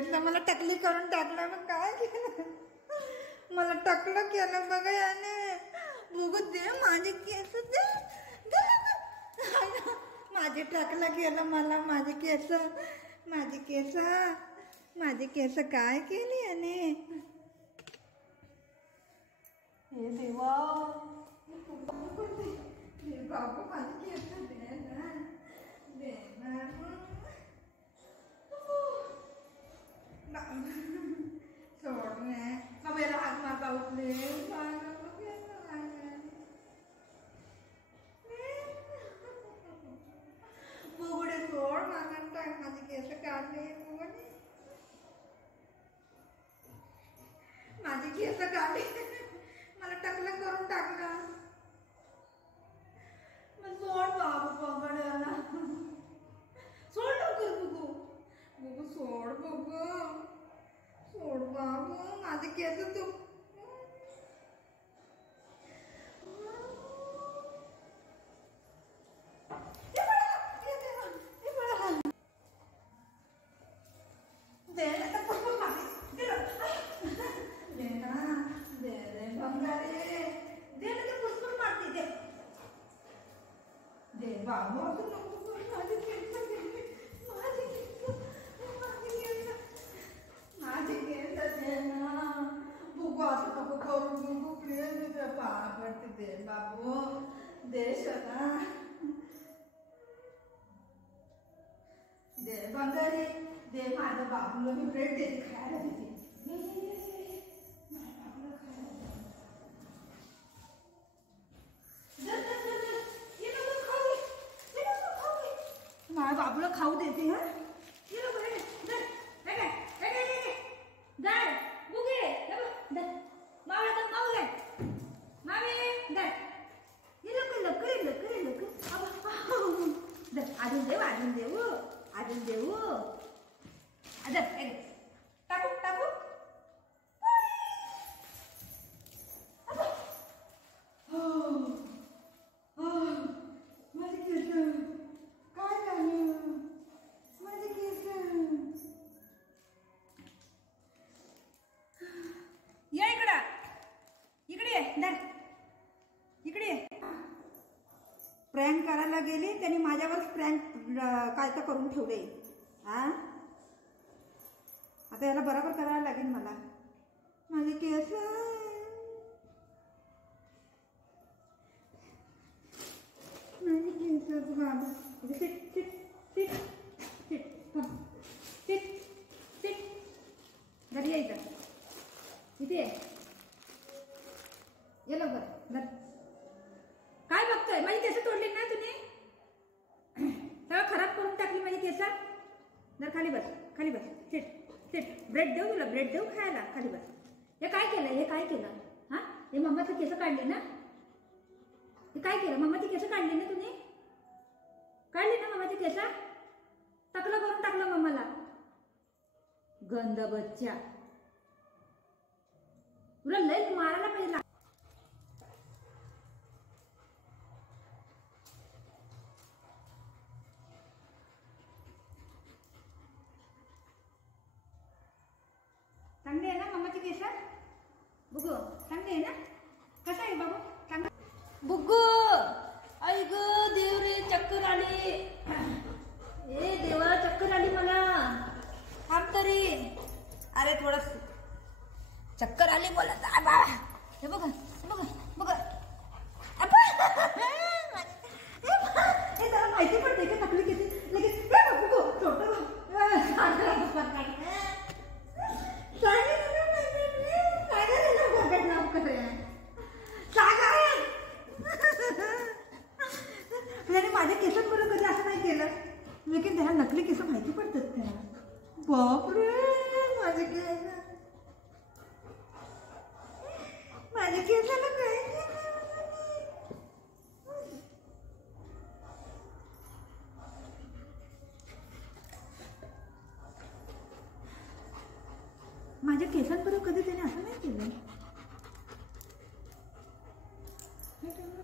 घेतलं, मला टकली करून टाकलं. मग काय केलं, मला टकलं केलं बघा याने. बघू दे माझे केस, दे माझे टकलं केलं मला. माझे केस काय केली याने. हे देवा, बाबू माझे केस दे ना, दे ना. सोडणे मेरा हात माता उठले. बुगडे सोड, माझे केस काढले. माझे केस काढले, मला टकलं करून टाकलं. सोड बाबू, पकडायला सोड लवकर. बुगू सोड, बुगू सोड बाबू, माझे केस तू. दे बाबू, माझे केस दे ना. बुगू असं नको करू बुगू, प्लीज तुझ्या पाया पडते. दे बाबू, दे शना, दे बंगारी, दे. माझ्या बाबूला मी ब्रेड देते खायला. देते माझ्या बाबूला खाऊ देते. हा अजून देऊ. टाकू टाकू. माझे केस काय झालं, माझे केस. या इकडं, इकडे ये, इकडे. प्रँक करायला गेली, त्यांनी माझ्यावर प्रँक काय तर करून ठेवले. आता याला बरोबर करायला लागेल मला. माझे केस, माझे केस बाबा. Sit sit sit sit sit sit. घरी यायचं, इथे ये लवकर. काय बघतोय, माझी केस तोडली ना तुम्ही, सगळं खराब करून टाकली माझी केस. जर खाली बस, खाली बस. Sit sit. ब्रेड देऊ तुला, ब्रेड देऊ खायला. खाली बस. हे काय केलं, हे काय केलं. हा, हे मम्माची केस काढली ना. हे काय केलं, मम्माची केस काढली ना तुम्ही. काढली ना मम्माची केस. टकलं करून टाकलं मम्माला. गंद बच्चा, तुला लय मारायला पाहिजे. चांगली आहे ना मम्माची केस. बुगू चांगली आहे ना. कसं आहे बाबू, चांगलं. बुगू, आई ग देव रे, चक्कर आली. ए देवा, चक्कर आली मला. थांब तरी. अरे थोडस चक्कर आली बोला. हे बघा, बघा बघा. हे त्याला माहिती पडते का नकली किती लगेच. छोट माझ्या केसांबरोबर कधी असं नाही केलं, लेकिन त्याला नकली केस माहिती पडतात त्याला. बापरे, माझे केस, माझ्या केसाला काय माझ्या केसांबरोबर कधी त्याने असं नाही केलं.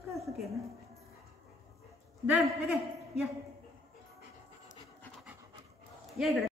का असं केलं. दर या इकडे.